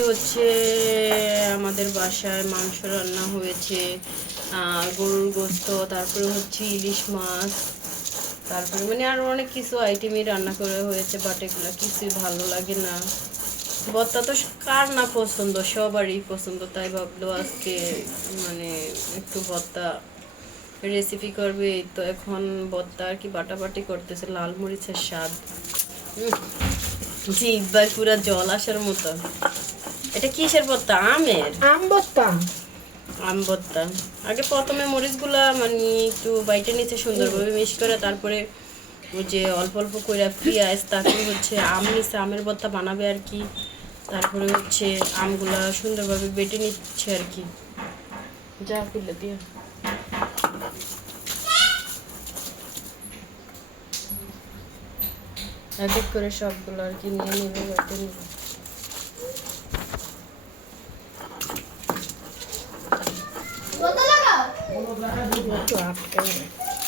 আজকে হচ্ছে আমাদের বাসায় মাংস রান্না হয়েছে গরুর গোস্ত তারপরে হচ্ছে ইলিশ মাছ তারপরে মানে আরও অনেক কিছু আইটেমই রান্না করে হয়েছে বাট এগুলো কিছুই ভালো লাগে না। ভর্তা তো কার না পছন্দ? সবারই পছন্দ তাই ভাবলো আজকে মানে একটু ভর্তা রেসিপি করবে। তো এখন ভর্তা আর কি বাটাবাটি করতেছে লাল মরিচের স্বাদ। উম, জিহ্বায় পুরা জল আসার মতো। এটা কিসের ভর্তা? আমের? আম ভর্তা। আম ভর্তা। আগে প্রথমে মরিচগুলা মানে একটু বাইটে নিচে সুন্দরভাবে মিক্স করে তারপরে ওই যে অল্প অল্প করে পেঁয়াজ তারপরে হচ্ছে আম নিচে আমের ভর্তা বানাবে আর কি। তারপরে হচ্ছে আমগুলা সুন্দরভাবে বেটে নিচ্ছে আর কি। যা খুলে দিয়ে। এক এক করে সবগুলো আর কি নিয়ে নেবে বেটে নেবে। একটু আটকে